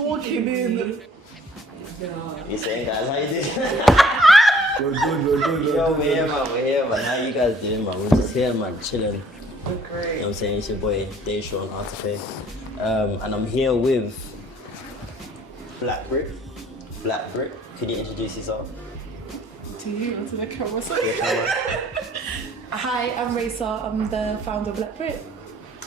walking in. You saying, guys, how you doing? We're good. Yo, we're here, man. How you guys doing, man? We're just here, man, chilling. We're great. You know what I'm saying? It's your boy, Dhey on Artopé. And I'm here with Black Brit. Black Brit, could you introduce yourself? To you or to the camera? Your camera. Hi, I'm Raisa. I'm the founder of Black Brit.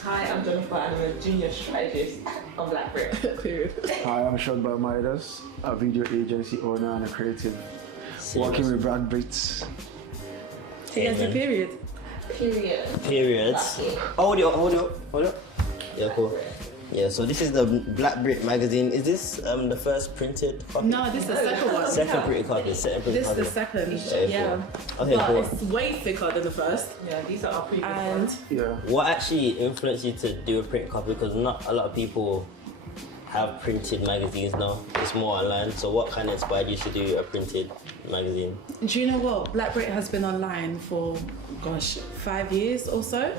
Hi, I'm Jennifer. I'm a junior strategist on Black Brit. Period. Hi, I'm Shot by Midas, a video agency owner and a creative, working with Black Brits. Yes, a period. Periods. Hold up. Yeah, cool. Yeah, so this is the Black Brit magazine. Is this the first printed copy? No, this is the second one. Second printed copy. This is the second. Yeah. Okay, but cool. it's way thicker than the first. Yeah, these are our previous And ones. Yeah. What actually influenced you to do a print copy? Because not a lot of people have printed magazines now. It's more online. So what kind of inspired you to do a printed magazine? do you know what? Black Brit has been online for, 5 years or so.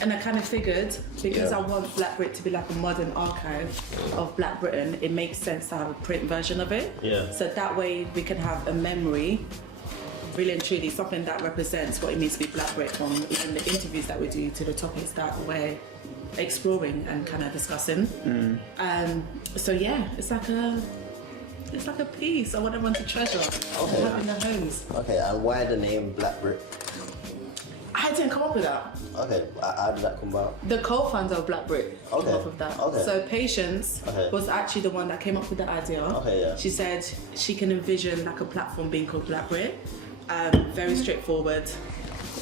And I kind of figured, because I want Black Brit to be like a modern archive of Black Britain, it makes sense to have a print version of it. Yeah. So that way we can have a memory, really and truly, something that represents what it means to be Black Brit, from even the interviews that we do to the topics that we're exploring and kind of discussing. So yeah, it's like a piece I want everyone to treasure and have in their homes. Okay, and why the name Black Brit? I didn't come up with that. Okay, how did that come about? The co-founder of Black Brit came Okay. up with that. Okay. So Patience Okay. was actually the one that came up with the idea. Okay, yeah. She said she can envision like a platform being called Black Brit. Very straightforward.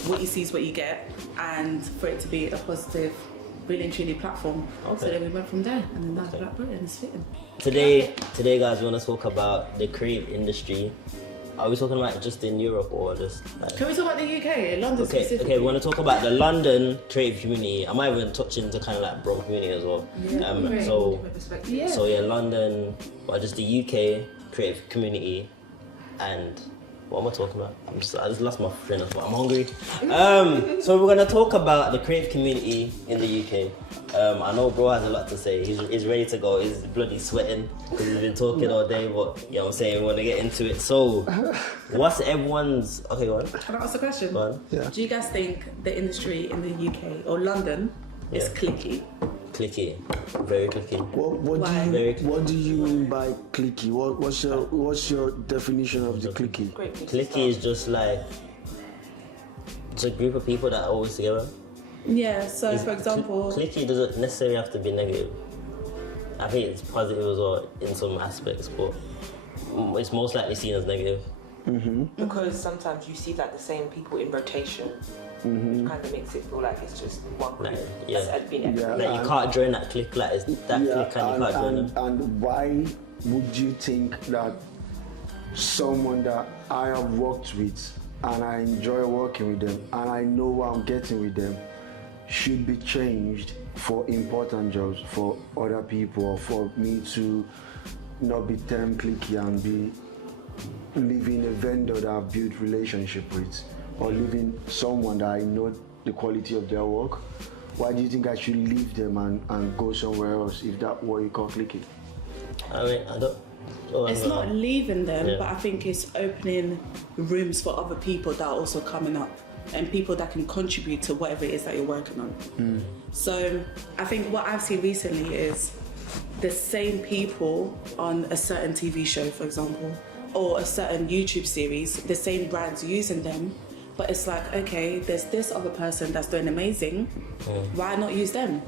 What you see is what you get, and for it to be a positive, really and truly platform. Okay. So then we went from there, and then that's Black Brit, and it's fitting. Today, guys, we want to talk about the creative industry. Are we talking about just in Europe or just like... Can we talk about the UK, London specifically? Okay, we want to talk about the London creative community. I might even touch into kind of like Bro community as well. Yeah, So yeah, London, but just the UK creative community. And what am I talking about? I just lost my train of thought. I'm hungry. So we're gonna talk about the creative community in the UK. I know Bro has a lot to say. He's ready to go. He's bloody sweating because he's been talking all day. But you know what I'm saying, we want to get into it. So, what's everyone's? Okay, go on. Can I ask a question? Go on. Yeah. Do you guys think the industry in the UK or London is cliquey? Clicky, very clicky. What do you mean by clicky? What's your definition of the clicky? Clicky is just like it's a group of people that are always together. Yeah, so for example... Clicky doesn't necessarily have to be negative. I think it's positive as well in some aspects, but it's most likely seen as negative. Because sometimes you see like the same people in rotation, which kind of makes it feel like it's just one group. Like you can't join that clique, like it's that clique and you can't join them. And why would you think that someone that I have worked with and I enjoy working with them and I know what I'm getting with them should be changed for important jobs for other people, or for me to not be term cliquey and be leaving a vendor that I've built relationship with, or leaving someone that I know the quality of their work? Why do you think I should leave them and go somewhere else if that's what you call cliquey? I mean, I don't. It's not leaving them, but I think it's opening rooms for other people that are also coming up, and people that can contribute to whatever it is that you're working on. So I think what I've seen recently is the same people on a certain TV show, for example, or a certain YouTube series, the same brands using them, but it's like, okay, there's this other person that's doing amazing, why not use them?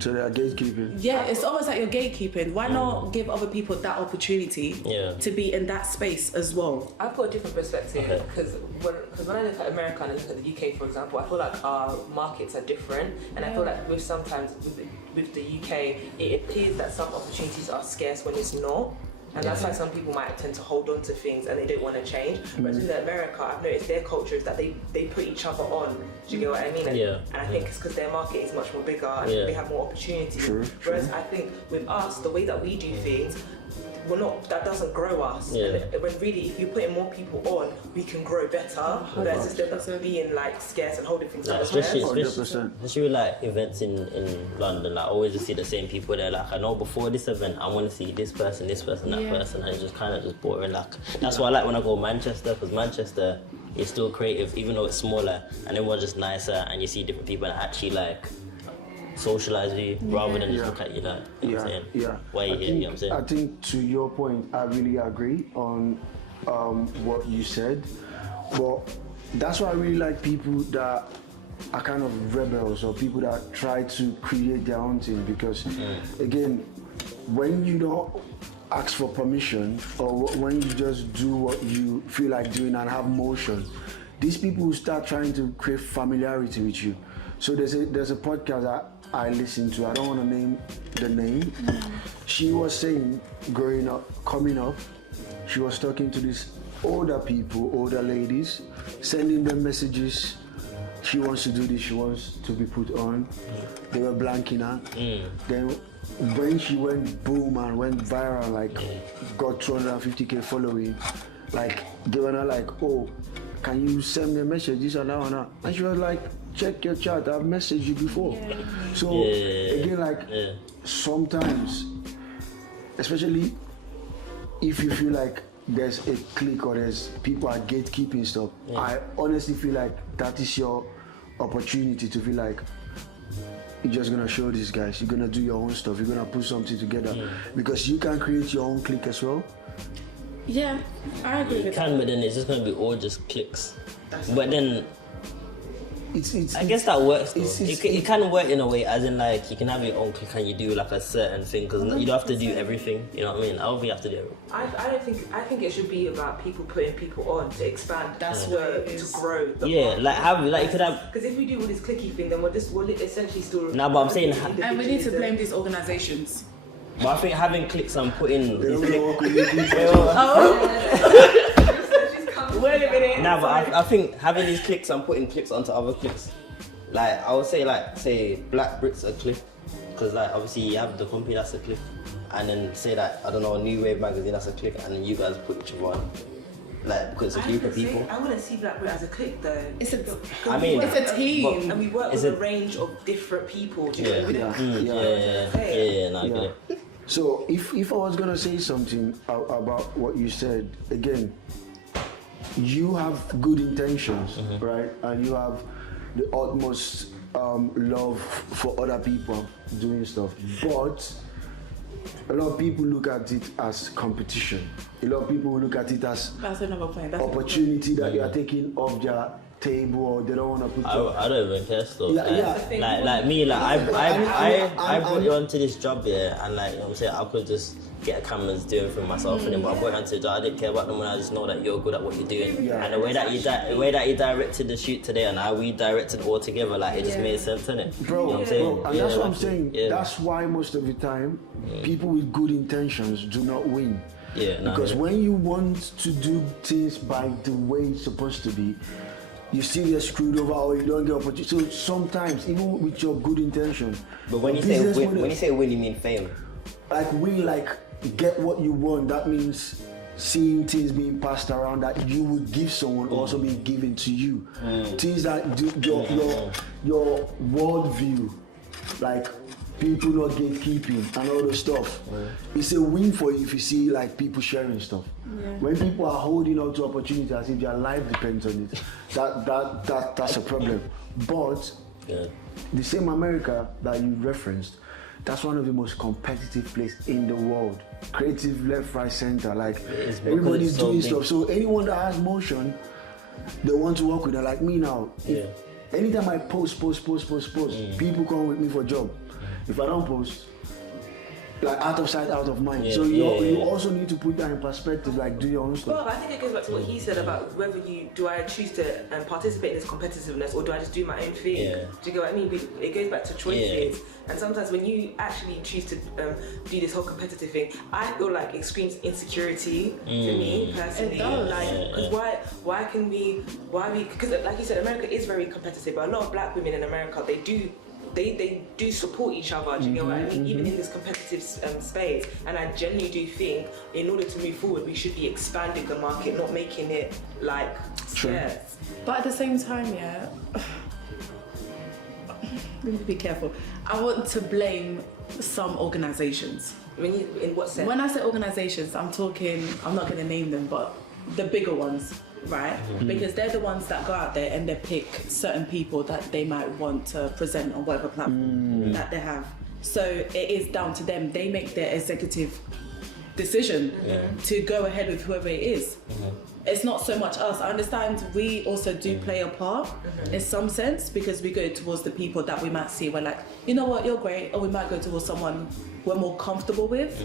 So they are gatekeeping. Yeah, it's almost like you're gatekeeping. Why not give other people that opportunity to be in that space as well? I've got a different perspective because when I look at America and I look at the UK, for example, I feel like our markets are different, and I feel like sometimes with the UK, it appears that some opportunities are scarce when it's not. And that's why some people might tend to hold on to things and they don't want to change. But in America, I've noticed their culture is that they put each other on. Do you get what I mean? And I think it's because their market is much more bigger and they have more opportunities. Whereas I think with us, the way that we do things, that doesn't grow us. And when really, if you put in more people on, we can grow better versus them being like scarce and holding things out. Especially like events in London, like always just see the same people there. Like I know before this event, I want to see this person, that person, and it's just kind of just boring. Like that's why I like when I go to Manchester, because Manchester is still creative, even though it's smaller, and everyone's just nicer, and you see different people and actually like socialize with you rather than just look at you like, you know what I'm saying? Yeah. Why you here, you know what I'm saying? I think to your point, I really agree on what you said. But that's why I really like people that are kind of rebels or people that try to create their own thing, because again, when you don't ask for permission or when you just do what you feel like doing and have motion, these people will start trying to create familiarity with you. So there's a podcast that I listen to, I don't want to name the name. She was saying coming up, she was talking to these older ladies, sending them messages. She wants to do this, she wants to be put on. They were blanking her. Then when she went boom and went viral, like got 250k following, like they were not like, oh, can you send me a message, this and that one? And she was like, check your chat, I've messaged you before. So again, like sometimes, especially if you feel like there's a clique or there's people are gatekeeping stuff, I honestly feel like that is your opportunity to feel like you're just gonna show these guys, you're gonna do your own stuff, you're gonna put something together, because you can create your own clique as well. Yeah, I agree with that. But then it's just gonna be all just clicks. But then I guess that works though. It can work in a way, as in like you can have your own clique and you do like a certain thing, because you don't have to do everything, you know what I mean? I don't think you have to do everything. I think it should be about people putting people on to expand. That's where to grow. You could have. Because if we do all this clicky thing, then we'll essentially still. Nah, but I'm saying. And we need to blame these organisations. But I think having clicks and putting. Wait a minute. Nah, but I think having these clicks and putting clicks onto other clicks, like I would say, like say Black Brits a click, because like obviously you have the company that's a click, and then say that I don't know, New Wave magazine that's a click, and then you guys put each other on, like because it's a group of people. I wouldn't see Black Brit as a clique though. It's a team, and we work with a range of different people. I get it. So if I was gonna say something about what you said, again, you have good intentions, right? And you have the utmost love for other people doing stuff. But a lot of people look at it as competition. A lot of people look at it as opportunity that you are taking off their table, or they don't want to put. I don't even care still. Like me, like I brought you onto this job here, and like you know what I'm saying, I could just get a camera and do it for myself, and then but I brought you onto the job. I didn't care about them when I just know that you're good at what you're doing, and the way that you directed the shoot today, and we directed all together, like it just made sense, innit? Bro, you know what I'm saying? And that's what I'm saying. That's why most of the time, people with good intentions do not win. Because when you want to do things by the way it's supposed to be, you still get screwed over or you don't get opportunity. So sometimes, even with your good intention. But when you say win, you mean fame? Like win, like get what you want. That means seeing things being passed around that you would give someone also being given to you. Things that do your worldview, like people not gatekeeping and all the stuff. It's a win for you if you see like people sharing stuff. When people are holding on to opportunity as if their life depends on it, that's a problem. But the same America that you referenced, that's one of the most competitive places in the world. Creative, left, right, center. Like everybody's doing stuff. So anyone that has motion, they want to work with them. Like me now. Anytime I post, people come with me for a job. If I don't post, like out of sight, out of mind. So you also need to put that in perspective, like do your own stuff. Well, I think it goes back to what he said about whether do I choose to participate in this competitiveness or do I just do my own thing? Do you get what I mean? It goes back to choices. And sometimes when you actually choose to do this whole competitive thing, I feel like it screams insecurity to me personally. Like, because like you said, America is very competitive, but a lot of black women in America, they do they do support each other. Do you get what I mean? Even in this competitive space. And I genuinely do think, in order to move forward, we should be expanding the market, not making it like scarce. But at the same time, yeah, let me be careful. I want to blame some organisations. In what sense? When I say organisations, I'm not going to name them, but the bigger ones, right? Because they're the ones that go out there and they pick certain people that they might want to present on whatever platform that they have. So it is down to them. They make their executive decision to go ahead with whoever it is. It's not so much us. I understand we also do play a part in some sense, because we go towards the people that we might see. We're like, you know what, you're great. Or we might go towards someone we're more comfortable with.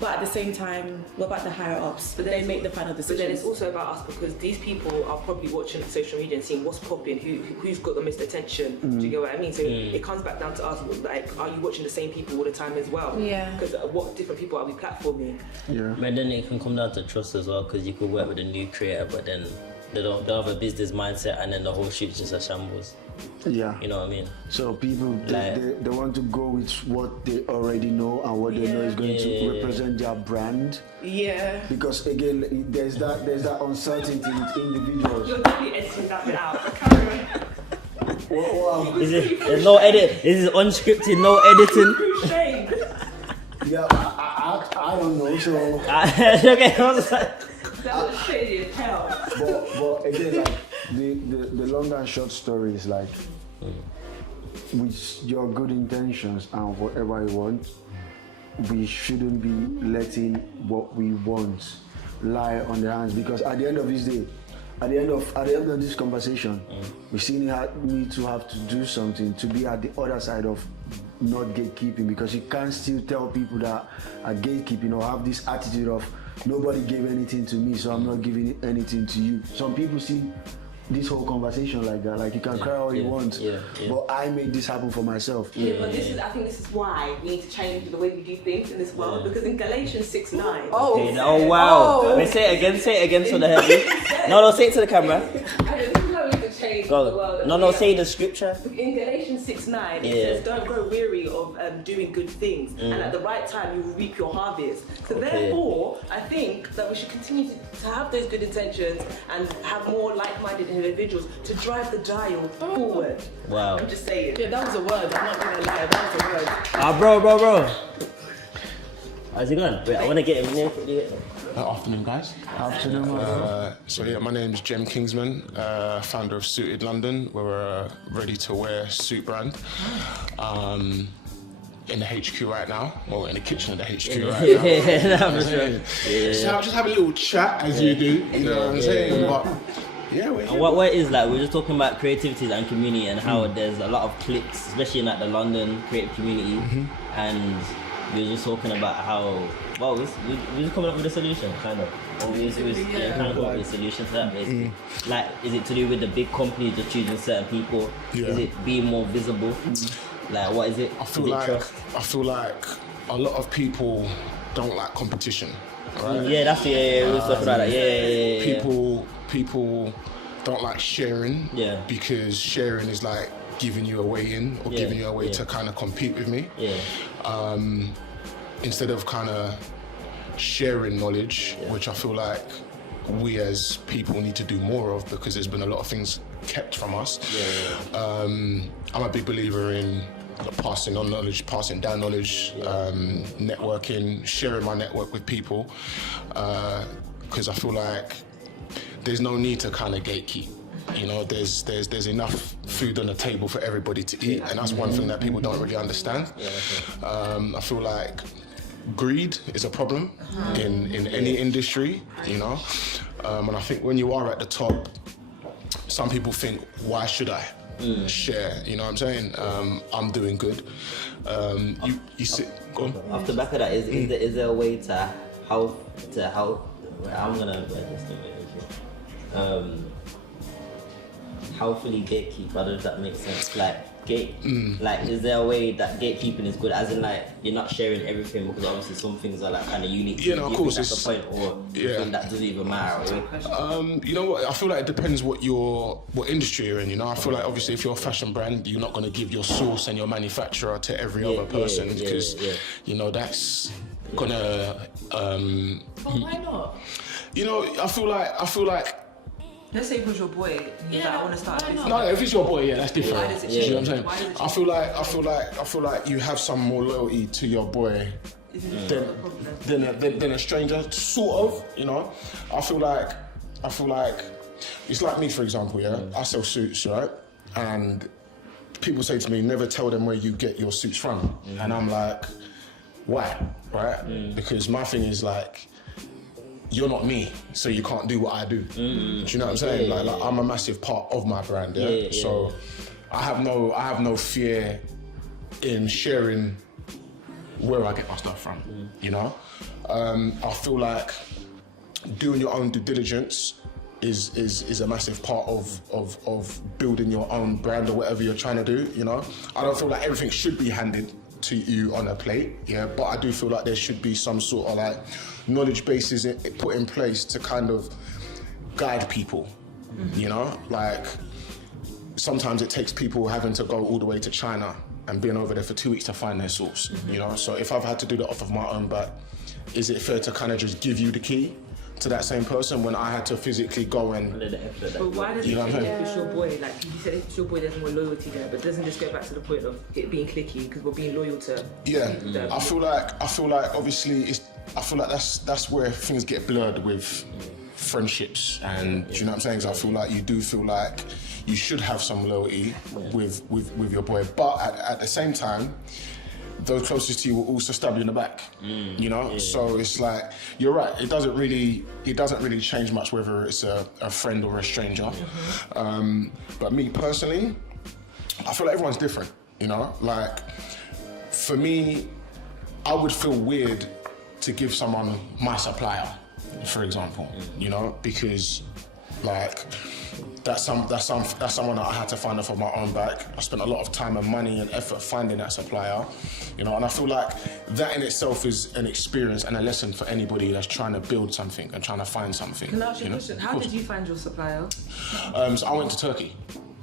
But at the same time, what about the higher ups? But they make the final decision. But then it's also about us, because these people are probably watching social media and seeing what's popping, who's got the most attention. Do you get what I mean? So it comes back down to us, like, are you watching the same people all the time as well? Yeah. Because what different people are we platforming? Yeah. But then it can come down to trust as well, because you could work with a new creator, but then they don't have a business mindset, and then the whole shoot's just a shambles. Yeah. You know what I mean? So people, they want to go with what they already know and what they know is going to represent their brand. Yeah. Because again, there's that uncertainty with individuals. You're definitely editing that bit out. There's no edit. This is unscripted, no editing. Yeah, I don't know. So okay, I was like, that was shady as hell. But again, like the long and short story is like, with your good intentions and whatever you want, we shouldn't be letting what we want lie on the hands, because at the end of this day, at the end of this conversation, we still need to have to do something to be at the other side of not gatekeeping, because you can't still tell people that are gatekeeping or have this attitude of nobody gave anything to me, so I'm not giving anything to you. Some people see this whole conversation like that, like you can cry all you want, but I made this happen for myself. But I think this is why we need to change the way we do things in this world, because in Galatians 6:9. Oh wow! Wait, say it again so the heavy. No, say it to the camera. No, say the scripture. In Galatians 6:9, it says, don't grow weary of doing good things, and at the right time you will reap your harvest. So therefore, I think that we should continue to have those good intentions and have more like-minded individuals to drive the dial forward. Wow. I'm just saying. Yeah, that was a word. I'm not gonna lie, that was a word. Bro. How's it going? Wait, I want to get him in. Afternoon, guys. Afternoon. So my name's Jem Kingsman, founder of Suited London. We're a ready-to-wear suit brand. In the HQ right now, or in the kitchen of the HQ right now. So I'll just have a little chat as you do, you know what I'm saying? But and what is like, we're just talking about creativity and community, and how there's a lot of cliques, especially in like the London creative community, and we were just talking about how, well, we're just coming up with a solution, kind of. Or we kind of come up with a solution to that, basically. Like, is it to do with the big companies just choosing certain people? Yeah. Is it being more visible? Like, what is it? I feel like a lot of people don't like competition, right? Yeah, that's we were talking about that. Yeah. People don't like sharing, because sharing is like giving you a way in or giving you a way to kind of compete with me. Instead of kind of sharing knowledge, which I feel like we as people need to do more of, because there's been a lot of things kept from us. I'm a big believer in passing on knowledge, passing down knowledge, networking, sharing my network with people, because I feel like there's no need to kind of gatekeep. You know, there's enough food on the table for everybody to eat, and that's one thing that people don't really understand. I feel like greed is a problem in any industry, you know, and I think when you are at the top, some people think, why should I share? You know what I'm saying? I'm doing good. You sit. Go on. Off the back of that, is there a way to how I'm gonna healthfully gatekeep? I don't know if that makes sense. Like, Like, is there a way that gatekeeping is good? As in, like, you're not sharing everything because obviously some things are like kind of unique. Yeah, no, of course. That's the point, or you think that doesn't even matter. You know what? I feel like it depends what industry you're in. You know, I feel like obviously if you're a fashion brand, you're not going to give your source and your manufacturer to every other person because you know that's gonna. But why not? You know, I feel like. Let's say it was your boy, and you're like, I want to start a business. No, if it's your boy, that's different. Why does it You know what I'm Why saying? does it I feel like you have some more loyalty to your boy than a stranger, sort of. You know, I feel like it's like me, for example. Yeah, I sell suits, right? And people say to me, never tell them where you get your suits from, and I'm like, why? Right? Because my thing is like, you're not me, so you can't do what I do. Do you know what I'm saying? Like I'm a massive part of my brand, so I have no fear in sharing where I get my stuff from. You know, I feel like doing your own due diligence is a massive part of building your own brand or whatever you're trying to do. You know, I don't feel like everything should be handed to you on a plate, but I do feel like there should be some sort of like knowledge bases put in place to kind of guide people. You know, like sometimes it takes people having to go all the way to China and being over there for 2 weeks to find their source. You know, so if I've had to do that off of my own back, is it fair to kind of just give you the key to that same person when I had to physically go and... But why does it if it's your boy? Like you said, if it's your boy, there's more loyalty there, but doesn't this go back to the point of it being cliquey because we're being loyal to... I feel like obviously I feel like that's where things get blurred with friendships, and do you know what I'm saying? 'Cause I feel like you do feel like you should have some loyalty with your boy, but at the same time, those closest to you will also stab you in the back, you know? So it's like, you're right, it doesn't really change much whether it's a friend or a stranger. But me personally, I feel like everyone's different, you know? Like, for me, I would feel weird to give someone my supplier, for example, you know? Because, like, that's someone that I had to find off of my own back. I spent a lot of time and money and effort finding that supplier, you know, and I feel like that in itself is an experience and a lesson for anybody that's trying to build something and trying to find something. Can I ask you a question? How did you find your supplier? So I went to Turkey.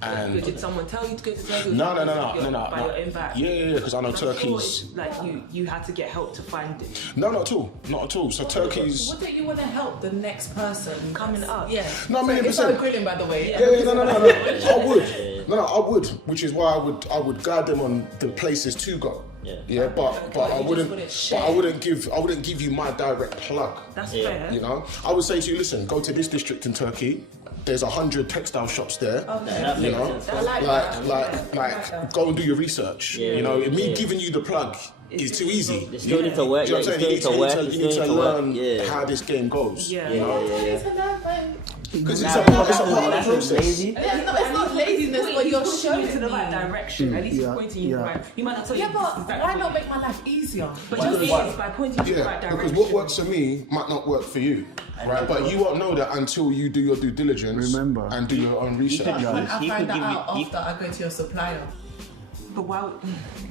And did someone tell you to go to Turkey? No. By your own back? Yeah, because I know Turkey's... Like you had to get help to find it. No, not at all. So Turkey's... Wouldn't you want to help the next person coming up? Yeah. No, 100%. It's not grilling, by the way. Yeah, I would. I would, which is why I would guide them on the places to go. But I wouldn't give you my direct plug. That's fair. You know, I would say to you, listen, go to this district in Turkey. There's 100 textile shops there. Okay. You know, like go and do your research. You know, me giving you the plug is too easy. You still need to work. You know what I'm saying? You need to learn how this game goes. You know? Because it's a part of the process. It's not laziness, but you're showing you to the right direction. At least you're pointing you in the right. You might not tell you. Yeah, but why not make my life easier? But you is by pointing you to the right direction. Because what works for me might not work for you, right? But you won't know that until you do your due diligence. Remember, and do your own research. I find that out after I go to your supplier. But why?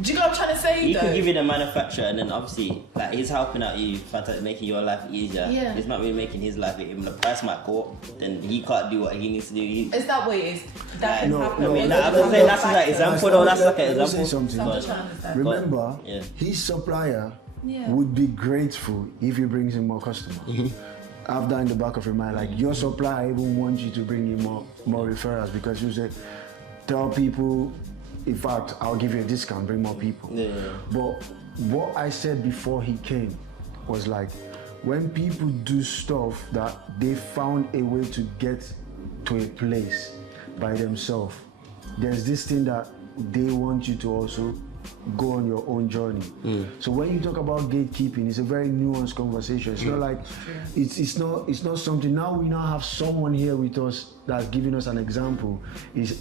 Do you know what I'm trying to say? He could give you the manufacturer, and then obviously, like, he's helping out you, making your life easier. Yeah. He's not really making his life. Even the price might go up, then he can't do what he needs to do. Is that what it is? That can happen. I'm saying that's like an example, though. That's like an example. Remember, his supplier would be grateful if he brings in more customers. Have that in the back of your mind, like your supplier even wants you to bring in more referrals, because you say, tell people, in fact, I'll give you a discount, bring more people. But what I said before he came was like, when people do stuff that they found a way to get to a place by themselves, there's this thing that they want you to also go on your own journey. So when you talk about gatekeeping, it's a very nuanced conversation. It's not like it's not something. Now we have someone here with us that's giving us an example.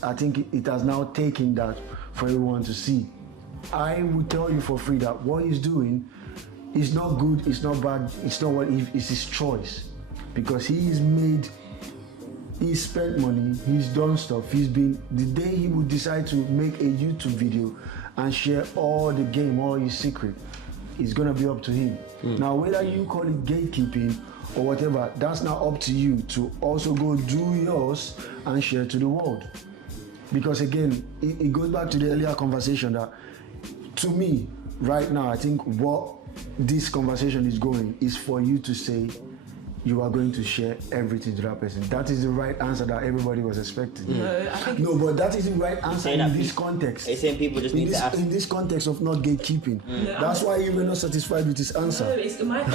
I think it has now taken that for everyone to see. I would tell you for free that what he's doing is not good, it's not bad, it's not what it's his choice, because he's made He's spent money, he's done stuff, the day he would decide to make a YouTube video and share all the game, all his secret, it's gonna be up to him. Now, whether you call it gatekeeping or whatever, that's now up to you to also go do yours and share to the world. Because again, it goes back to the earlier conversation that, to me, right now, I think what this conversation is going is for you to say, you are going to share everything to that person. That is the right answer that everybody was expecting. No, but that is the right answer in this context. Are you saying people just need to ask? In this context of not gatekeeping. That's why you were not satisfied with his answer. No, it's different.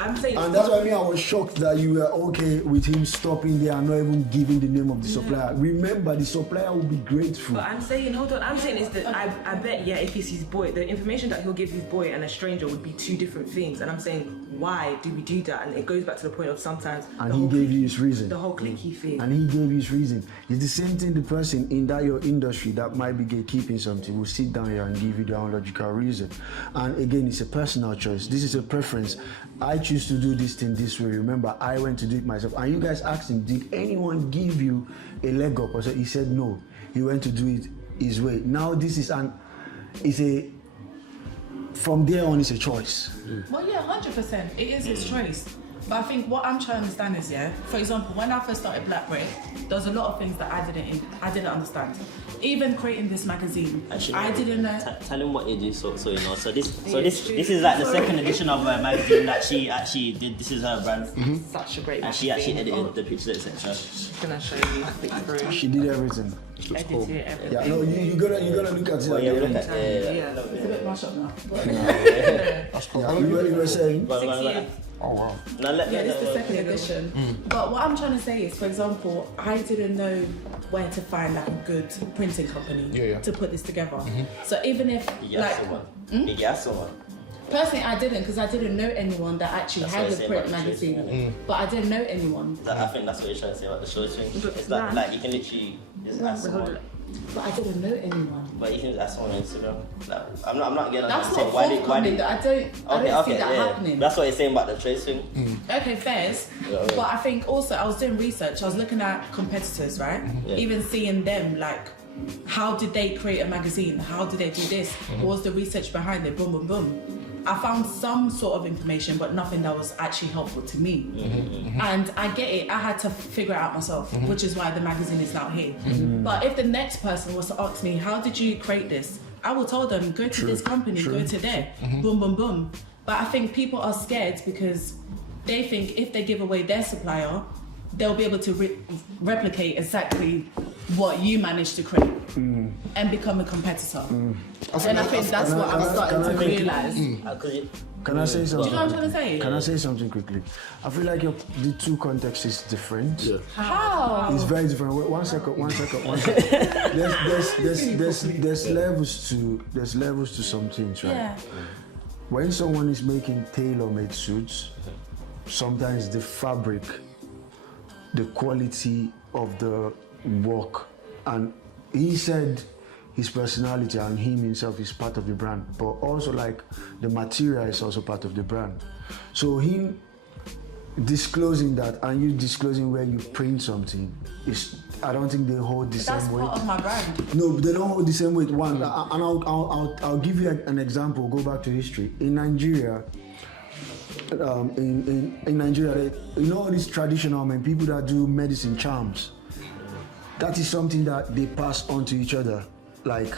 I'm saying. And that's why I was shocked that you were okay with him stopping there and not even giving the name of the supplier. Remember, the supplier will be grateful. But I'm saying, hold on. I'm saying is that I bet, if he's his boy, the information that he'll give his boy and a stranger would be two different things. And I'm saying, why do we do that? And it goes back to the point of sometimes. And he gave you his reason. The whole cliquey thing. And he gave you his reason. It's the same thing. The person in that your industry that might be gatekeeping something will sit down here and give you their own logical reason. And again, it's a personal choice. This is a preference. I choose to do this thing this way. Remember, I went to do it myself. And you guys asked him, did anyone give you a leg up? Or so he said no. He went to do it his way. Now this is from there on, it's a choice. Well, yeah, 100%. It is his choice. But I think what I'm trying to understand is, for example, when I first started Black Brit, there was a lot of things that I didn't understand. Even creating this magazine, Actually, I didn't know. Tell him what you do, so you know. So this is like the second edition of a magazine that she actually did. This is her brand, Such a great and she actually edited the pictures, etc. Can I show you? Through. She did everything. Edited everything. Yeah, no, you gotta look at it. Well, yeah, look at It's a bit mashed up now. That's cool. Yeah, you were saying. Oh wow. Now let Yeah, this is the second edition. But what I'm trying to say is, for example, I didn't know where to find like a good printing company to put this together. So even if Did you ask someone? personally I didn't, because I didn't know anyone that actually That's had what a I say print about the magazine. But I didn't know anyone. I think that's what you're trying to say about the show thing. It's that like you can literally just ask someone. But I didn't know anyone. But you can just ask someone on Instagram. Like, I'm not getting on That's that. not Why forthcoming. did I don't see that happening. That's what you're saying about the trace thing. Okay, fairs. But I think also I was doing research. I was looking at competitors, right? Even seeing them, like, how did they create a magazine? How did they do this? What was the research behind it? Boom, boom, boom. I found some sort of information, but nothing that was actually helpful to me. And I get it. I had to figure it out myself, which is why the magazine is now here. But if the next person was to ask me, how did you create this? I will tell them, go to this company, go to there, boom, boom, boom. But I think people are scared because they think if they give away their supplier, they'll be able to replicate exactly what you managed to create and become a competitor. And I think that's what I'm starting to realise. Can I say something? Do you know what I'm trying to say? Can I say something quickly? I feel like the two contexts is different. How? It's very different. Wait, one second. There's levels to some things, right? Yeah. When someone is making tailor-made suits, sometimes the fabric, the quality of the work, and he said his personality and him himself is part of the brand, but also like the material is also part of the brand. So him disclosing that and you disclosing where you print something is, I don't think they hold the That's same weight. part of my brand. No, they don't hold the same weight. One, and I'll give you an example. Go back to history in Nigeria. In Nigeria, you know all these traditional men, people that do medicine charms. That is something that they pass on to each other. Like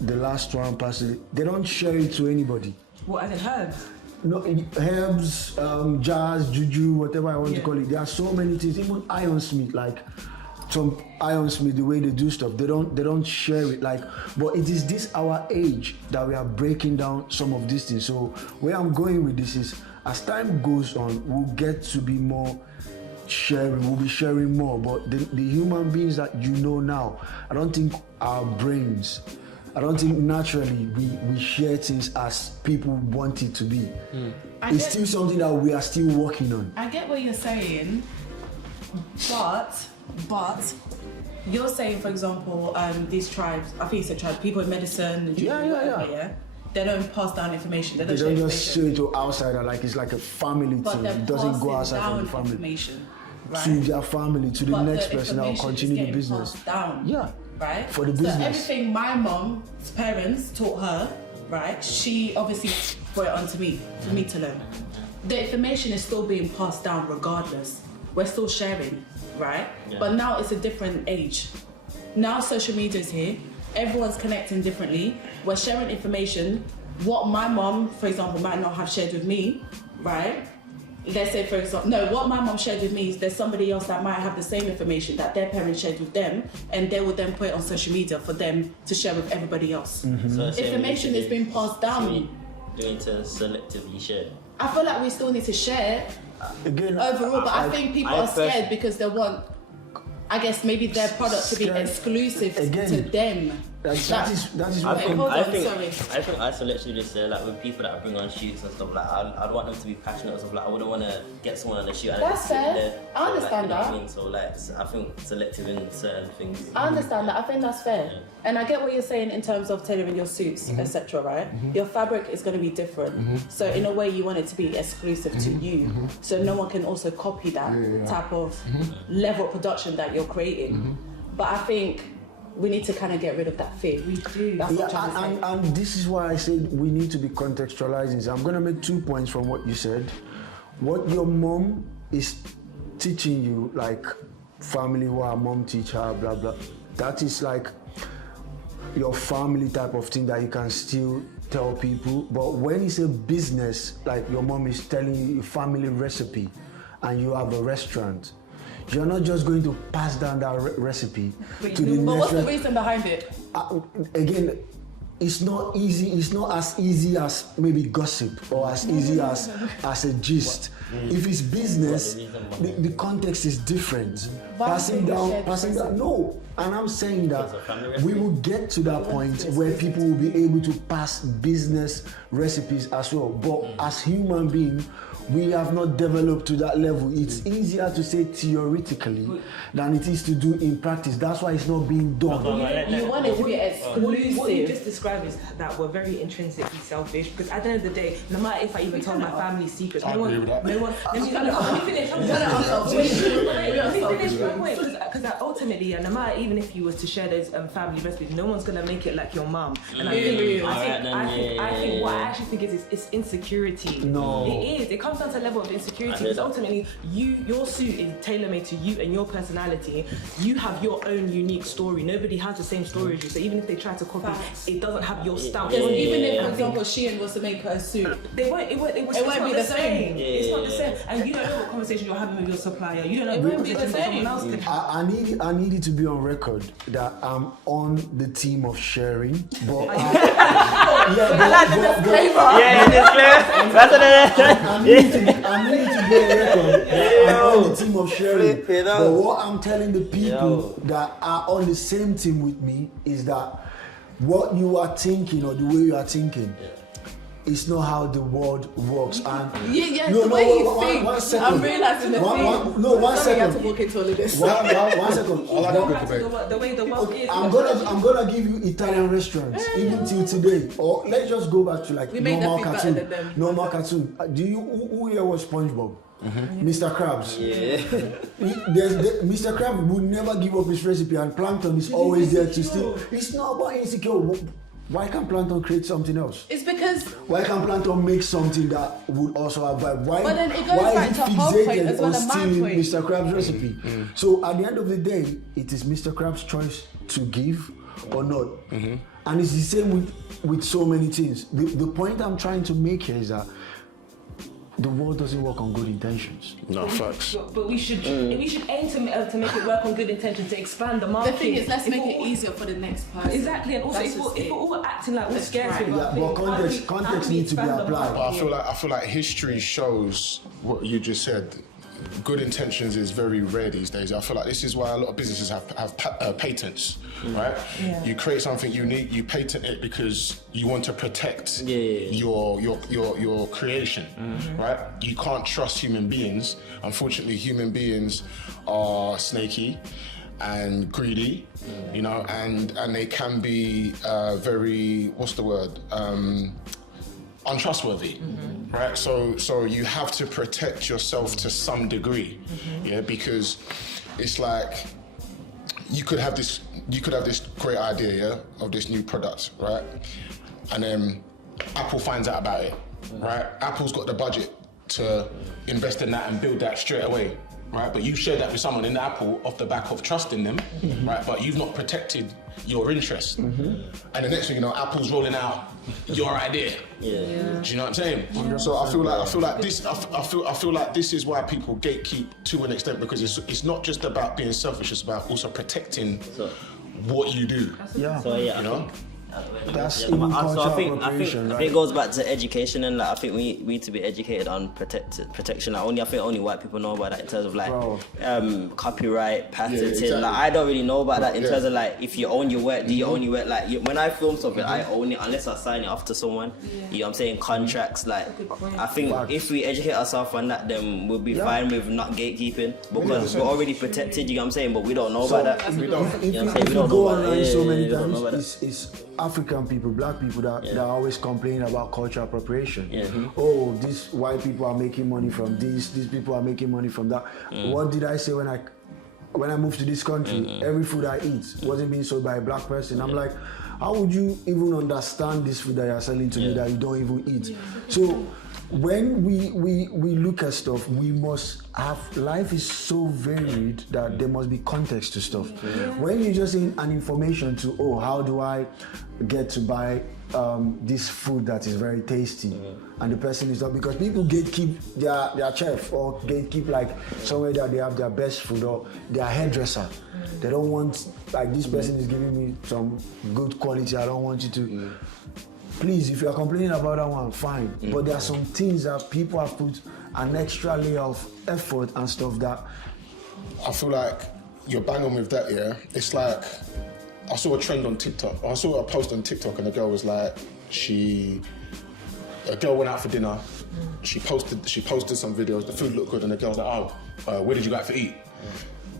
the last one passes it. They don't share it to anybody. What, as in herbs? No, herbs, jazz, juju, whatever I want to call it. There are so many things. Even ironsmith, like some ironsmith, the way they do stuff, they don't share it. Like, but it is this our age that we are breaking down some of these things. So where I'm going with this is, as time goes on, we'll get to be more sharing. We'll be sharing more. But the human beings that you know now, I don't think our brains. I don't think naturally we share things as people want it to be. It's still something that we are still working on. I get what you're saying, but you're saying, for example, these tribes, I think it's a tribe, people in medicine, yeah. They don't pass down information. They don't just show it to outsider like it's like a family but thing. It doesn't go outside down from the family. Information. to their family, to the But next the person that will information is continue the getting business. passed down. Yeah. Right? For the So business. everything my mom's parents taught her, right? She obviously brought it onto me, for me to learn. The information is still being passed down regardless. We're still sharing, right? Yeah. But now it's a different age. Now social media is here. Everyone's connecting differently. We're sharing information. What my mom, for example, might not have shared with me, right? Let's say, for example, no, what my mom shared with me is there's somebody else that might have the same information that their parents shared with them, and they will then put it on social media for them to share with everybody else. So Information is being passed down. Do we need to selectively share? I feel like we still need to share Again, overall, but I think people are scared personally- because they want, I guess, maybe their product to be Scared. exclusive Again. to them. that is I Wait, think, hold I on, think, sorry. I think I selectively say like with people that bring on shoots and stuff like I'd want them to be passionate and stuff like I wouldn't want to get someone on the shoot and That's just sit fair. there. I So, understand you know what that. I mean? So like I think selective in certain things. I understand that. I think that's fair. Yeah. And I get what you're saying in terms of tailoring your suits, etc., right? Your fabric is going to be different. So in a way, you want it to be exclusive to you. So no one can also copy that type of level of production that you're creating. But I think we need to kind of get rid of that fear. We do. That's what I'm trying to say. and this is why I said we need to be contextualizing. So I'm going to make 2 points from what you said. What your mom is teaching you, like family, what her mom teach her, blah, blah, that is like your family type of thing that you can still tell people. But when it's a business, like your mom is telling you a family recipe and you have a restaurant, you're not just going to pass down that recipe to the But next what's the reason behind it? again, it's not easy. It's not as easy as maybe gossip or as easy as a gist. If it's business, the context is different. Passing down. No, and I'm saying that we will get to that point where people will be able to pass business recipes as well. But as human beings, we have not developed to that level. It's easier to say theoretically than it is to do in practice. That's why it's not being done. You want it to be What you exclusive. just described is that we're very intrinsically selfish because at the end of the day, no matter if I even tell my family secrets, I agree with that. no one. Let me finish. Because ultimately, no matter even if you was to share those family recipes, no one's gonna make it like your mom. And I think what I actually think is it's insecurity. No. It is. It comes down to a level of insecurity because ultimately, your suit is tailor-made to you and your personality. You have your own unique story. Nobody has the same story as you. So even if they try to copy, it doesn't have your stamp. Because even if, for example, Shein was to make her suit, They won't. It won't be not the same. It's not the same. And you don't know what conversation you're having with your supplier. You don't know It what won't be the conversation same. someone else could have. I need it to be on record that I'm on the team of sharing, but I need it to be on record that I'm on the team of sharing. But what I'm telling the people that are on the same team with me is that what you are thinking or the way you are thinking. It's not how the world works. And the way you think. one second. I'm realizing the thing. One Sorry, you have to second. walk into all of this. One second. The way the world is. I'm gonna give you Italian restaurants even till today. Or let's just go back to like We make normal them feel cartoon. better than them. Normal cartoon. Do you who here was SpongeBob? Mr. Krabs. Mr. Krabs would never give up his recipe, and Plankton is always there to steal. It's not about insecure. Why can't Plankton create something else? It's because Why can't Plankton make something that would also have vibe? But then it goes back to whole point as well, on the man stealing point. Mr. Krabs' recipe? So at the end of the day, it is Mr. Krabs' choice to give or not. And it's the same with so many things. The point I'm trying to make here is that the world doesn't work on good intentions. No, facts. But we should aim to make it work on good intention to expand the market. the thing is, let's make it easier for the next person. Exactly, and also That's if just we're it. all acting like we're scared right. of our Yeah, thing, but context how do we needs to be expand the applied. market? But I feel like history shows what you just said. Good intentions is very rare these days. I feel like this is why a lot of businesses have patents, right? Yeah. You create something unique, you patent it because you want to protect your creation, right? You can't trust human beings. Unfortunately, human beings are snaky and greedy, you know, and they can be very, what's the word? untrustworthy, right? So you have to protect yourself to some degree, yeah, because it's like you could have this great idea, yeah, of this new product, right? And then Apple finds out about it, right? Apple's got the budget to invest in that and build that straight away, right? But you share that with someone in Apple off the back of trusting them, right? But you've not protected your interest. And the next thing you know, Apple's rolling out your idea. Do you know what I'm saying? So I feel like this is why people gatekeep to an extent, because it's not just about being selfish, it's about also protecting what you do. So yeah, you know? That's So I think right? it goes back to education, and like, I think we need to be educated on protection. Like, I think only white people know about that in terms of like copyright, patenting. exactly. Like, I don't really know about that in terms of like, if you own your work, do you own your work? Like, when I film something, I own it unless I sign it off to someone. You know what I'm saying? Contracts. Like, I think if we educate ourselves on that, then we'll be fine with not gatekeeping, because we're already protected. You know what I'm saying? But we don't know about that. If You know what I'm saying? you We don't go know about online so many we don't know about times, it's African people, black people that are always complaining about cultural appropriation. Mm-hmm. Oh, these white people are making money from this, these people are making money from that. What did I say when I moved to this country? Every food I eat wasn't being sold by a black person. I'm like, how would you even understand this food that you're selling to me that you don't even eat? So when we look at stuff, we must have, life is so varied that there must be context to stuff. When you're just in an information to, oh, how do I get to buy this food that is very tasty, and the person is not, because people gatekeep their chef, or gatekeep like somewhere that they have their best food, or their hairdresser. They don't want, like, this person is giving me some good quality, I don't want you to. Please, if you are complaining about that one, fine. But there are some things that people have put an extra layer of effort and stuff that I feel like you're banging with that, yeah. It's like, I saw a trend on TikTok. I saw a post on TikTok, and the girl was like, a girl went out for dinner. She posted some videos. The food looked good, and the girl was like, "Oh, where did you go out to eat?"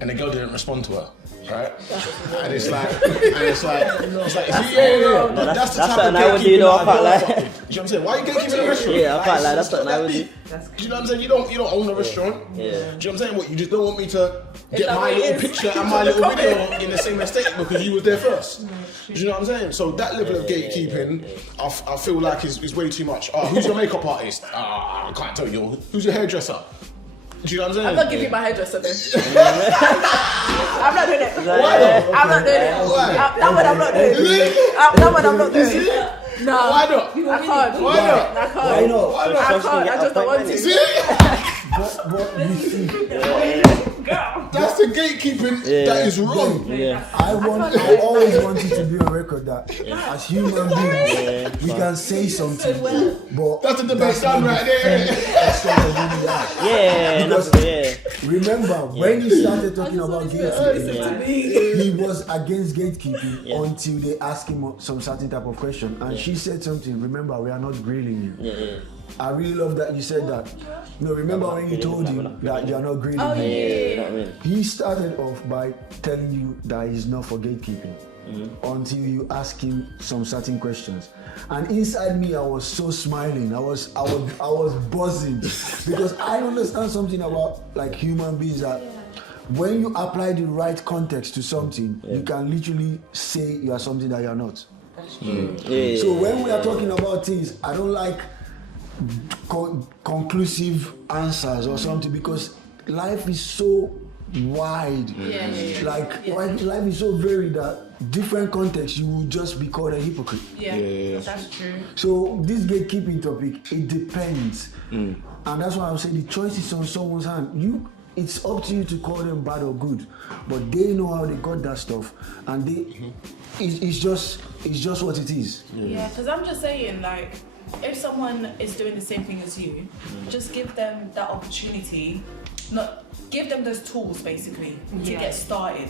And the girl didn't respond to her, right? And it's like, that's the type of gatekeeping. You know what I'm saying? Why are you gatekeeping a restaurant? Yeah, I can't lie. That's something I would do. Do you know what I'm saying? You don't own a restaurant. Do you know what I'm saying? What, you just don't want me to get my little picture and my little video in the same estate because you was there first. Do you know what I'm saying? So that level of gatekeeping, I feel like is way too much. Oh, who's your makeup artist? I can't tell you. Who's your hairdresser? Do you know what I'm saying? I'm not giving you my hairdresser then. I'm not doing it. Why not? I'm not doing it. Why? That one I'm not doing. That one I'm not doing. No. Why not? I can't. Why not? I can't. Why not? Why not? I can't. I just don't want to. See? but you see, That's the gatekeeping that is wrong. I always wanted to be on record that as human beings, we can say something, but That's the debate done right there. Because remember, when he started talking about gatekeeping, he was against gatekeeping until they asked him some certain type of question, and she said something. Remember, we are not grilling you. I really love that you said that. No, remember when you told him that you are not grilling him? He started off by telling you that he's not for gatekeeping until you ask him some certain questions. And inside me, I was so smiling. I was buzzing because I understand something about like human beings that when you apply the right context to something, you can literally say you are something that you are not. So when we are talking about things, I don't like conclusive answers or something, because life is so wide. Life is so varied that different contexts you will just be called a hypocrite. That's true. So this gatekeeping topic, it depends, and that's why I would say the choice is on someone's hand. It's up to you to call them bad or good, but they know how they got that stuff, and it's just what it is. Because I'm just saying, like, if someone is doing the same thing as you, just give them that opportunity. Not give them those tools basically to get started.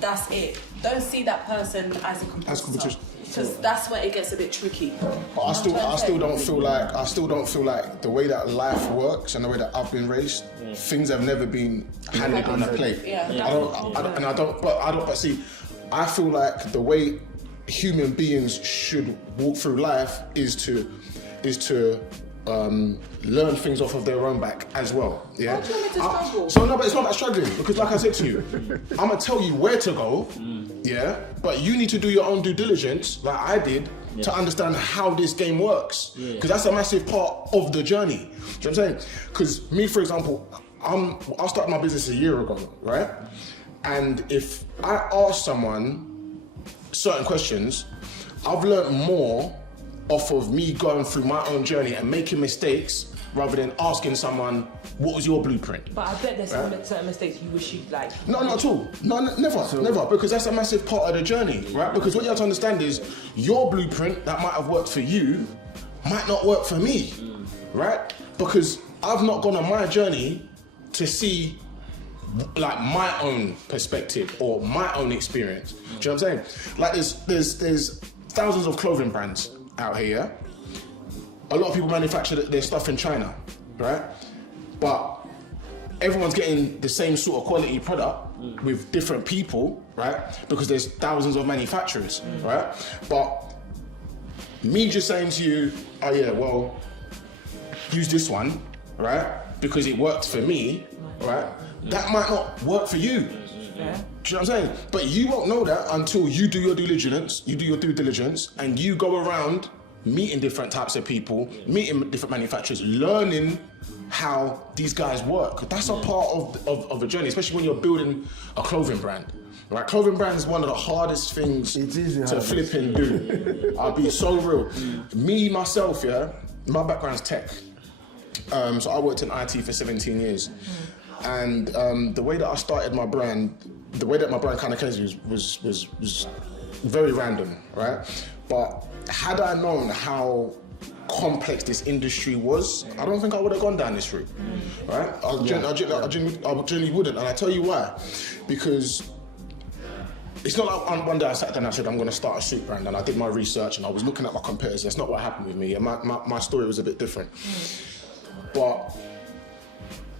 That's it. Don't see that person as a competitor, because that's where it gets a bit tricky. But I still don't feel like the way that life works and the way that I've been raised, things have never been handed on a plate. But see, I feel like the way human beings should walk through life is to is to learn things off of their own back as well. Yeah. Why do you want me to struggle? So no, but it's not about struggling, because like I said to you, I'm gonna tell you where to go. Yeah. But you need to do your own due diligence, like I did, to understand how this game works. Because that's a massive part of the journey. Do you know what I'm saying? Because me, for example, I started my business a year ago, right? And if I ask someone certain questions, I've learned more off of me going through my own journey and making mistakes rather than asking someone, what was your blueprint? But I bet there's certain mistakes you wish you'd like. No, not at all. No, never, because that's a massive part of the journey, right? Because what you have to understand is your blueprint that might have worked for you might not work for me, right? Because I've not gone on my journey to see like my own perspective or my own experience. Do you know what I'm saying? Like there's thousands of clothing brands out here. A lot of people manufacture their stuff in China, right? But everyone's getting the same sort of quality product with different people, right? Because there's thousands of manufacturers, right? But me just saying to you, oh yeah, well, use this one, right? Because it worked for me, right? That might not work for you. Yeah. Do you know what I'm saying? But you won't know that until you do your due diligence, and you go around meeting different types of people, meeting different manufacturers, learning how these guys work. That's a part of the journey, especially when you're building a clothing brand. Right? Clothing brand is one of the hardest things to flip and do. I'll be so real. Me, myself, my background's tech. So I worked in IT for 17 years. And the way that I started my brand, the way that my brand kind of came was very random, right? But had I known how complex this industry was, I don't think I would have gone down this route, right? I genuinely wouldn't, and I tell you why. Because it's not like one day I sat down and I said, I'm going to start a suit brand, and I did my research and I was looking at my competitors. That's not what happened with me. My story was a bit different. But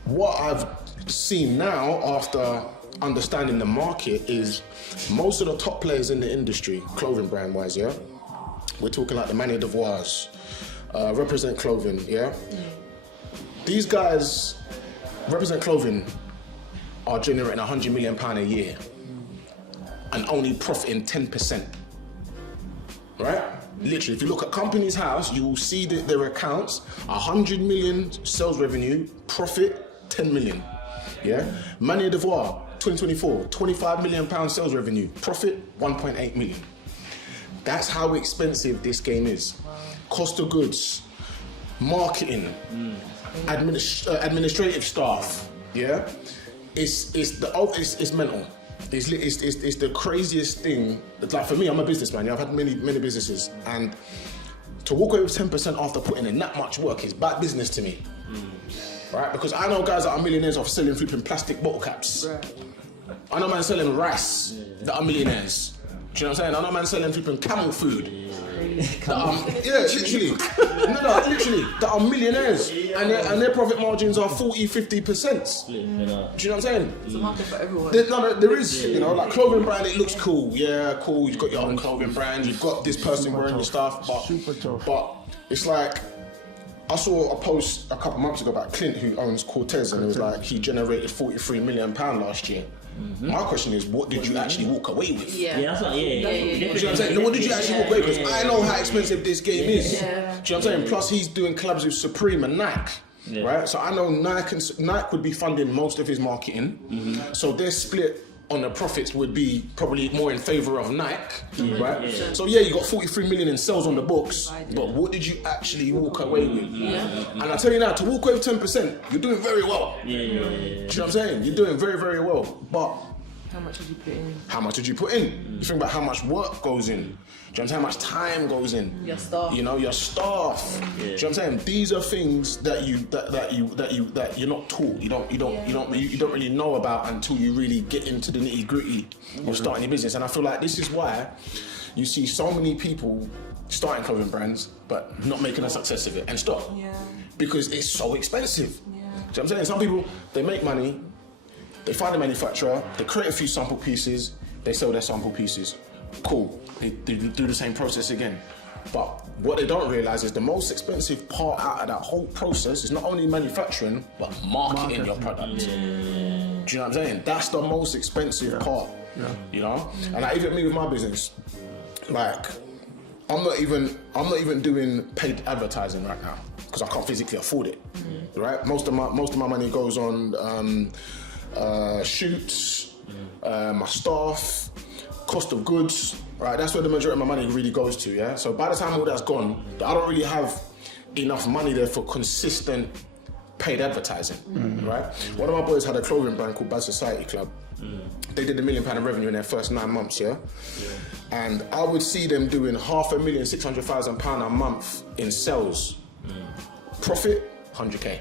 what I've seen now after understanding the market is most of the top players in the industry, clothing brand wise, we're talking like the Manier Devoirs, Represent Clothing, These guys, Represent Clothing, are generating £100 million a year and only profiting 10%, right? Literally, if you look at Companies House, you will see that their accounts, 100 million sales revenue, profit 10 million. Manier Devoir, 2024, 25 million pound sales revenue, profit 1.8 million. That's how expensive this game is. Cost of goods, marketing, administrative staff. It's mental. It's the craziest thing. Like for me, I'm a businessman. I've had many businesses, and to walk away with 10% after putting in that much work is bad business to me. Right? Because I know guys that are millionaires off selling flipping plastic bottle caps. Right. I know man selling rice that are millionaires. Do you know what I'm saying? I know man selling flipping camel food. Literally. Literally, that are millionaires. And their profit margins are 40-50%. Do you know what I'm saying? There's a market for everyone. There is, like clothing brand, it looks cool. Yeah, cool, you've got your own clothing brand, you've got this person wearing your stuff, but it's like, I saw a post a couple months ago about Clint, who owns Cortez, and it was like he generated £43 million last year. My question is, what did you actually walk away with? That's what, Do you know what I'm saying? What did you actually walk away with? Because I know how expensive this game is. Do you know what I'm saying? Plus, he's doing collabs with Supreme and Nike. Right? So I know Nike would be funding most of his marketing. So their split on the profits would be probably more in favor of Nike, right? So you got 43 million in sales on the books, but what did you actually walk away with? And I tell you now, to walk away with 10%, you're doing very well. Do you know what I'm saying? You're doing very, very well. But how much did you put in? How much did you put in? You think about how much work goes in. Do you know what I'm saying? How much time goes in? Your staff. Your staff. Do you know what I'm saying? These are things that you're not taught. You don't really know about until you really get into the nitty-gritty of starting your business. And I feel like this is why you see so many people starting clothing brands but not making a success of it and stop. Because it's so expensive. Do you know what I'm saying? Some people, they make money, they find a manufacturer, they create a few sample pieces, they sell their sample pieces. Cool. They do the same process again. But what they don't realise is the most expensive part out of that whole process is not only manufacturing, but marketing your product. Do you know what I'm saying? That's the most expensive part. You know? And like, even me with my business, like, I'm not even doing paid advertising right now because I can't physically afford it. Right? Most of my money goes on shoots, my staff, cost of goods. Right? That's where the majority of my money really goes to. Yeah. So by the time all that's gone, I don't really have enough money there for consistent paid advertising. Right? One of my boys had a clothing brand called Bad Society Club. They did £1 million in revenue in their first 9 months, and I would see them doing £500,000, £600,000 a month in sales. Profit, 100k.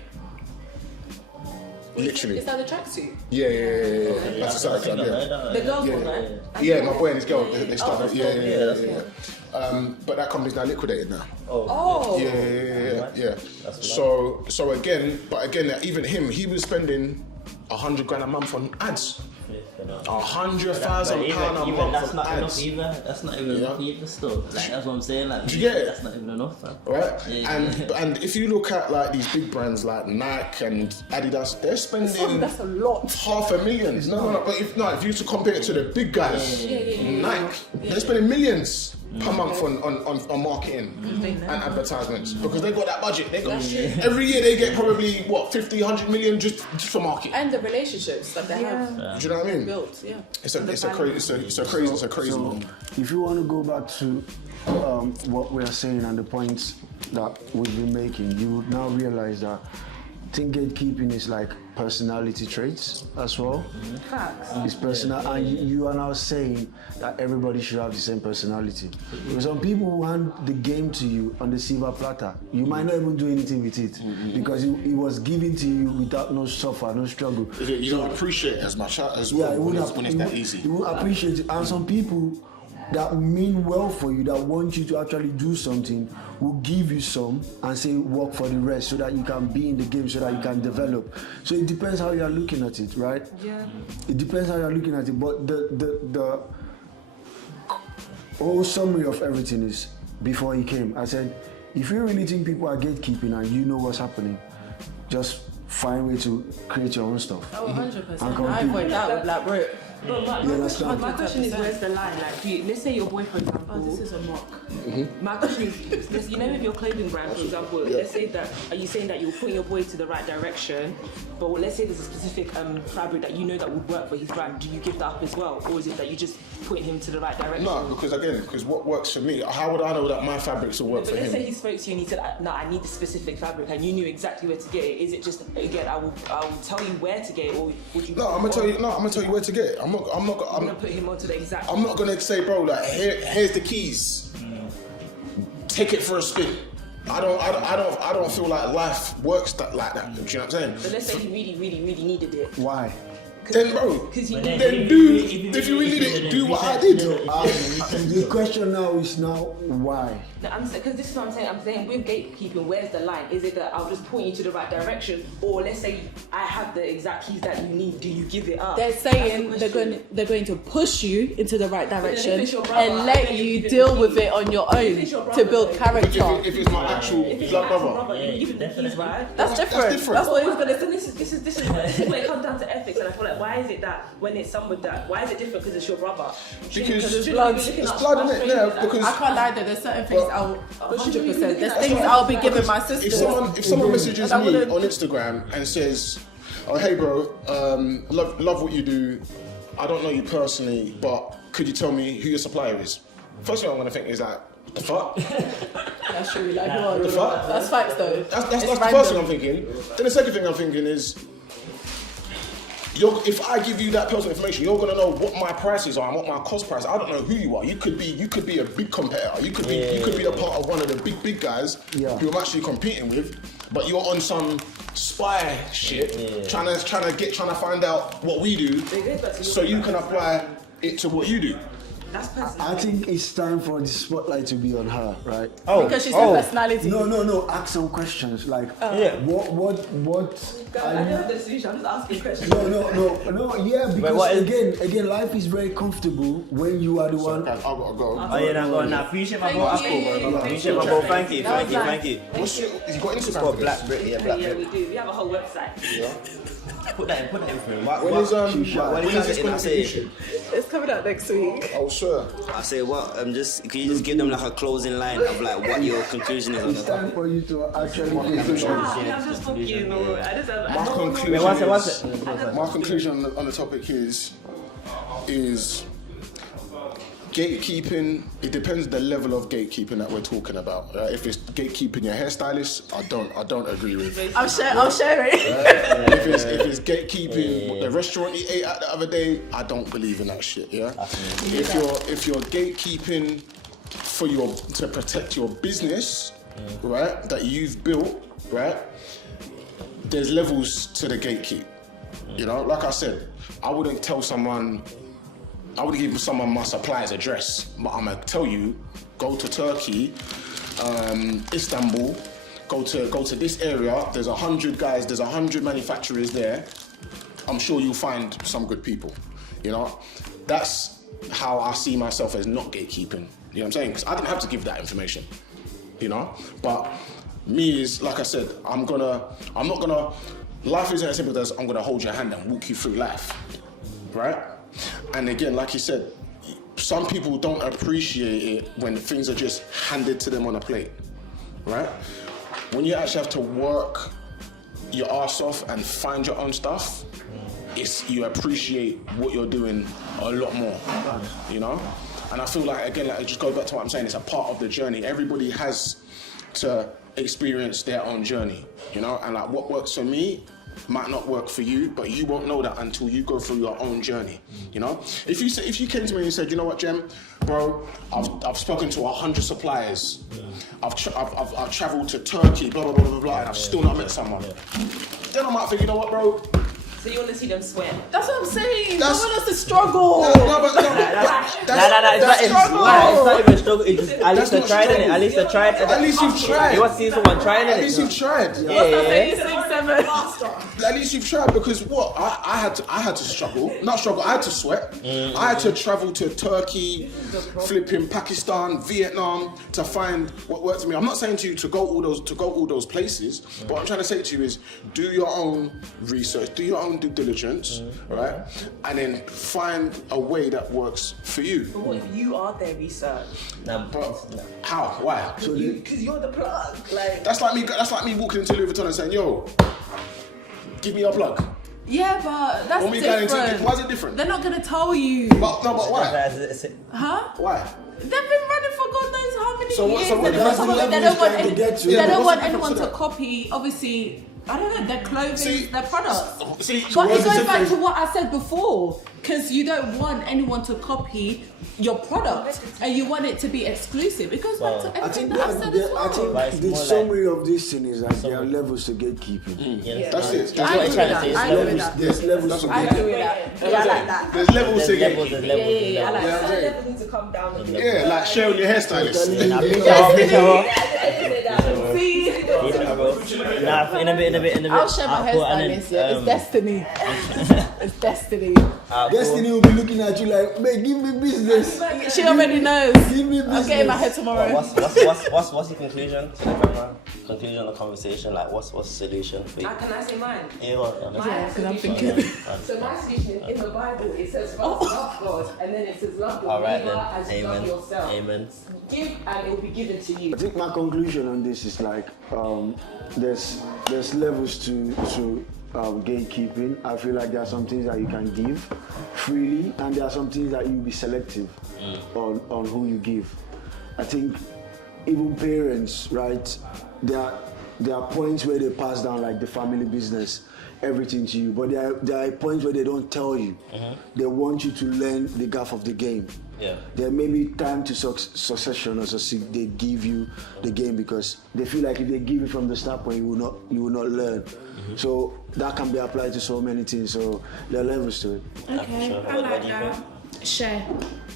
Literally. Is that the tracksuit? Yeah. Bad Society Club, The girls one, right? Yeah, my boy and his girl, they started. But that company's now liquidated now. Yeah. So again, even him, he was spending £100,000 a month on ads. £100,000 a month. That's not ads. enough either. That's not even enough either. Still, like, that's what I'm saying. Like, do you get it? That's not even enough, man. Right? And if you look at like these big brands like Nike and Adidas, they're spending That's a lot. $500,000. No. But if you used to compare it to the big guys, Nike, they're spending millions per month on marketing and advertisements because they got that budget. They got every year they get probably 50, 100 million just for marketing. And the relationships that they have Do you know what I mean? built. Yeah. It's a crazy one. If you want to go back to what we're saying and the points that we've been making, you would now realize that I think gatekeeping is like personality traits as well. It's personal, and you are now saying that everybody should have the same personality. Because some people who hand the game to you on the silver platter, you might not even do anything with it because it was given to you without no suffer, no struggle. You don't appreciate it as much as well when it's that easy. You won't appreciate it, and some people that mean well for you, that want you to actually do something, will give you some and say work for the rest so that you can be in the game, so that you can develop. So it depends how you are looking at it, right? Yeah. It depends how you are looking at it, but the whole summary of everything is, before he came, I said, if you really think people are gatekeeping and you know what's happening, just find a way to create your own stuff. 100%. I avoid that with Black Brit. But my question is, where's the line? Like, let's say your boy, for example. This is a mock. My question is, with your clothing brand, for example, let's say that, are you saying that you're putting your boy to the right direction, but let's say there's a specific fabric that you know that would work for his brand, do you give that up as well? Or is it that you just putting him to the right direction? No, because what works for me, how would I know that my fabrics will work for him? Let's say he spoke to you and he said, no, I need this specific fabric, and you knew exactly where to get it. Is it just, again, I will tell you where to get it, or would you? No, I'm gonna tell you where to get it. I'm gonna put him onto the exact. I'm not gonna say, bro, like here's the keys. Take it for a spin. I don't feel like life works like that. Do you know what I'm saying? But let's say he really, really, really needed it. Why? Then, bro, if you really need it, do what I did. The question now is why? No, I'm saying, because this is what I'm saying. I'm saying with gatekeeping, where's the line? Is it that I'll just point you to the right direction, or let's say I have the exact keys that you need? Do you give it up? They're saying they're going to push you into the right direction and let you deal with it on your own to build character. If it's my actual blood brother, you give him the keys, right? That's different. That's what he's gonna. This is where it comes down to ethics, and I feel like, why is it that when it's someone that, why is it different because it's your brother? Because it's blood. It's blood, isn't it? Yeah, because I can't lie, there's certain things I'll 100%. There's things I'll be giving my sisters. If someone messages me on Instagram and says, "Oh, hey, bro, love what you do. I don't know you personally, but could you tell me who your supplier is?" First thing I'm gonna think is that, the fuck? That's true. Like, the fuck? That's facts, though. That's the first thing I'm thinking. Then the second thing I'm thinking is, if I give you that personal information, you're gonna know what my prices are and what my cost price. I don't know who you are. You could be a big competitor. You could be a part of one of the big guys who I'm actually competing with, but you're on some spy shit, trying to find out what we do, so you can apply it to what you do. That's personal. I think it's time for the spotlight to be on her, right? Because she's a personality. No. Ask some questions like, what? I know the solution. I'm just asking questions. No. Yeah, because again, life is very comfortable when you are the one. I've got to go. Oh yeah, I'm going now. Appreciate my bro. Appreciate my bro. Thank you. What's your? You got It's Instagram? called for Black this? Brit. Yeah, Black Yeah, Brit. we do. We have a whole website. Yeah. Put that in for him. When is this I going to say, be issued? It's coming out next week. Oh, sure. I say what? Can you just give them like a closing line of like what your conclusion is on It's the time topic? for you to actually I'm just fucking. My conclusion. What's it? My conclusion on the topic is gatekeeping. It depends the level of gatekeeping that we're talking about. If it's gatekeeping your hairstylist, I don't agree with. I'll share it. If it's gatekeeping the restaurant you ate at the other day, I don't believe in that shit. Yeah. If you're gatekeeping to protect your business, right, that you've built, right, there's levels to the gatekeep. You know, like I said, I wouldn't give someone my supplier's address, but I'm gonna tell you, go to Turkey, Istanbul, go to this area. There's 100 guys, there's 100 manufacturers there. I'm sure you'll find some good people. You know, that's how I see myself as not gatekeeping. You know what I'm saying? Because I didn't have to give that information. You know, but me is like I said, I'm not gonna. Life isn't as simple as I'm gonna hold your hand and walk you through life, right? And again, like you said, some people don't appreciate it when things are just handed to them on a plate, right? When you actually have to work your ass off and find your own stuff, you appreciate what you're doing a lot more, you know? And I feel like, again, it just goes back to what I'm saying, it's a part of the journey. Everybody has to experience their own journey, you know? And like what works for me might not work for you, but you won't know that until you go through your own journey, you know? If you came to me and you said, you know what, Jem, bro, I've spoken to 100 suppliers, I've traveled to Turkey, blah, blah, blah, blah, blah, and I've still not met someone. Then I might think, you know what, bro? So you want to see them sweat? That's what I'm saying. No one else to struggle. It's not even struggle. It's just, at least they tried it. At least they tried. At least you've tried. You want to see someone trying it? At least you've tried. At least you've tried, because what? I had to struggle. Not struggle, I had to sweat. I had to travel to Turkey, flipping Pakistan, Vietnam to find what worked for me. I'm not saying to you to go all those places, but what I'm trying to say to you is do your own research, do your own due diligence, right? And then find a way that works for you. But what if you are their research? How? Why? Because you're the plug. Like That's like me walking into Louis Vuitton and saying, yo, give me your plug. Yeah, but that's different. Why is it different? They're not gonna tell you. But why? Huh? Why? They've been running for God knows how many years. They don't want anyone to copy. Obviously, I don't know, their clothing, their products. But it goes back to what I said before, because you don't want anyone to copy your product and you want it to be exclusive. It goes back to everything that I said as well. I think the summary of this thing is that there are levels to gatekeeping. That's it. I agree with that. There's levels to I agree with that. Yeah, I like that. There's levels to gatekeeping. Yeah, I like that. some levels need to come down. A bit. Yeah, like sharing your hairstylist. See? In a bit. I'll share my hairstylist, yeah. It's destiny. It's destiny. Destiny will be looking at you like, man, give me business. She already knows. Give me business. I'm getting my head tomorrow. What's your conclusion to the camera? Conclusion of the conversation? Like, what's the solution for you? Can I say mine? Yeah, because I'm thinking. So my solution is in the Bible. It says first love God, and then it says love your neighbor as you love yourself. Amen. Give and it will be given to you. I think my conclusion on this is like, there's levels to gatekeeping. I feel like there are some things that you can give freely, and there are some things that you'll be selective on who you give. I think even parents, right? There are points where they pass down like the family business, everything to you, but there are points where they don't tell you. They want you to learn the gaff of the game. Yeah. There may be time to succession or succeed. They give you the game because they feel like if they give you from the start point, you will not learn. So that can be applied to so many things. So there are levels to it. Okay, I like that. Share.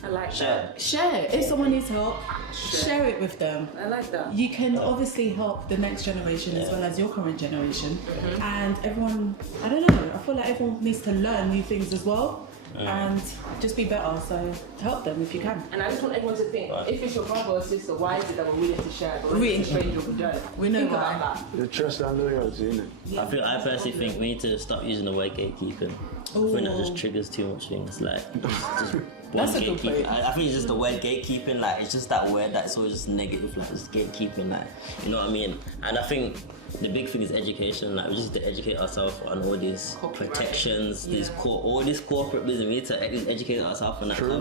I like Share. that. Share. If someone needs help, share it with them. I like that. You can obviously help the next generation as well as your current generation. And everyone, I don't know, I feel like everyone needs to learn new things as well. And just be better, so help them if you can. And I just want everyone to think, if it's your brother or sister, why is it that we're willing to share? But when it's a stranger, we don't. We know think why. about that. The trust and loyalty, innit? I personally think we need to stop using the word gatekeeping. I think that just triggers too much things. Like, just That's a good gatekeeping. point. I think it's just the word gatekeeping. Like, it's just that word that's always just negative. Like, just gatekeeping. Like, you know what I mean? And I think the big thing is education. Like, we just need to educate ourselves on all these protections, all this corporate business. We need to educate ourselves on that. True.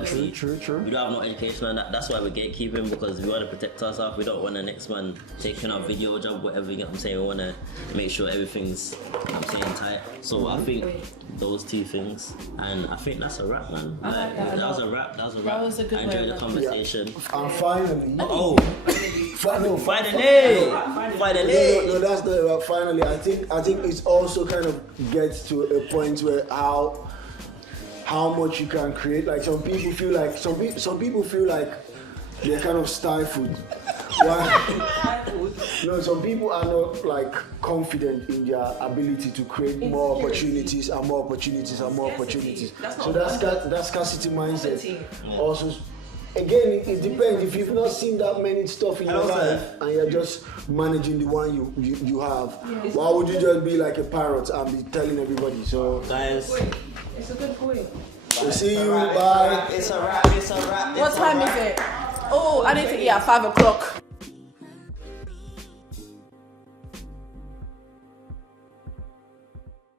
We don't have no education on that. That's why we're gatekeeping, because we want to protect ourselves. We don't want the next man taking our video job, whatever, you know what I'm saying. We want to make sure everything's, you know what I'm saying, tight. So I think those two things, and I think that's a wrap, man. like that was a wrap. That was a good good I enjoyed way the of- conversation. And finally, Oh, finally, finally. No, that's not about finally. I think it's also kind of gets to a point where how much you can create. Like some people feel like they're kind of stifled. Why? No, some people are not like confident in their ability to create more opportunities and more opportunities and more opportunities. That's So not that's scarcity mindset. Poverty. Also, again, it depends. If you've not seen that many stuff in your life and you're just managing the one you have, why would you just be like a parrot and be telling everybody? So, Guys, It's a good point. we'll see you. Bye. it's a wrap. What time is it? Oh, I need to eat at 5 o'clock.